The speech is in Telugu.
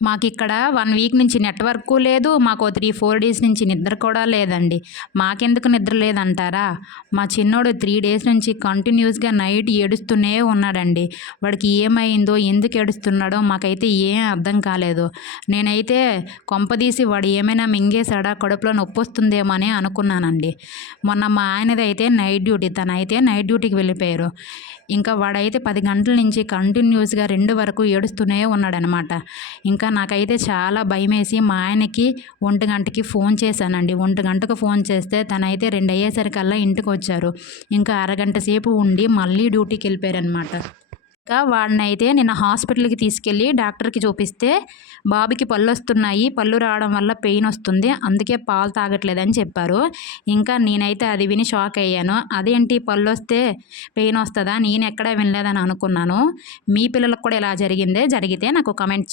మాకిక్కడ 1 వీక్ నుంచి నెట్‌వర్కు లేదు. మాకో 3, 4 డేస్ నుంచి నిద్ర కూడా లేదండి. మాకెందుకు నిద్ర లేదంటారా? మా చిన్నోడు 3 డేస్ నుంచి కంటిన్యూస్‌గా నైట్ ఏడుస్తూనే ఉన్నాడండి. వాడికి ఏమైందో, ఎందుకు ఏడుస్తున్నాడో మాకైతే ఏం అర్థం కాలేదు. నేనైతే కొంపదీసి వాడు ఏమైనా మింగేసాడా? కడుపులో నొప్పొస్తుందేమో అని అనుకున్నానండి. మొన్న మా ఆయనదైతే నైట్ డ్యూటీ. తనైతే నైట్ డ్యూటీకి వెళ్ళిపోయారు. ఇంకా వాడైతే 10 గంటల నుంచి కంటిన్యూస్‌గా 2 వరకు ఏడుస్తూనే ఉన్నాడనమాట. ఇంకా నాకైతే చాలా భయమేసి మా ఆయనకి 1 గంటకి ఫోన్ చేశానండి. 1 గంటకు ఫోన్ చేస్తే తనైతే 2 అయ్యేసరికల్లా ఇంటికొచ్చారు. ఇంకా అరగంట సేపు ఉండి మళ్ళీ డ్యూటీకెళ్ళిపోయారనమాట. ఇంకా వాడినైతే నిన్న హాస్పిటల్‌కి తీసుకెళ్ళి డాక్టర్‌కి చూపిస్తే, బాబుకి పళ్ళొస్తున్నాయి. పళ్ళు రావడం వల్ల పెయినొస్తుంది. అందుకే పాలు తాగట్లేదని చెప్పారు. ఇంకా నేనైతే అది విని షాక్ అయ్యాను. అదేంటి పళ్ళొస్తే పెయినొస్తదా? నేనెక్కడా వినలేదని అనుకున్నాను. మీ పిల్లలకు కూడా ఇలా జరిగితే నాకు కామెంట్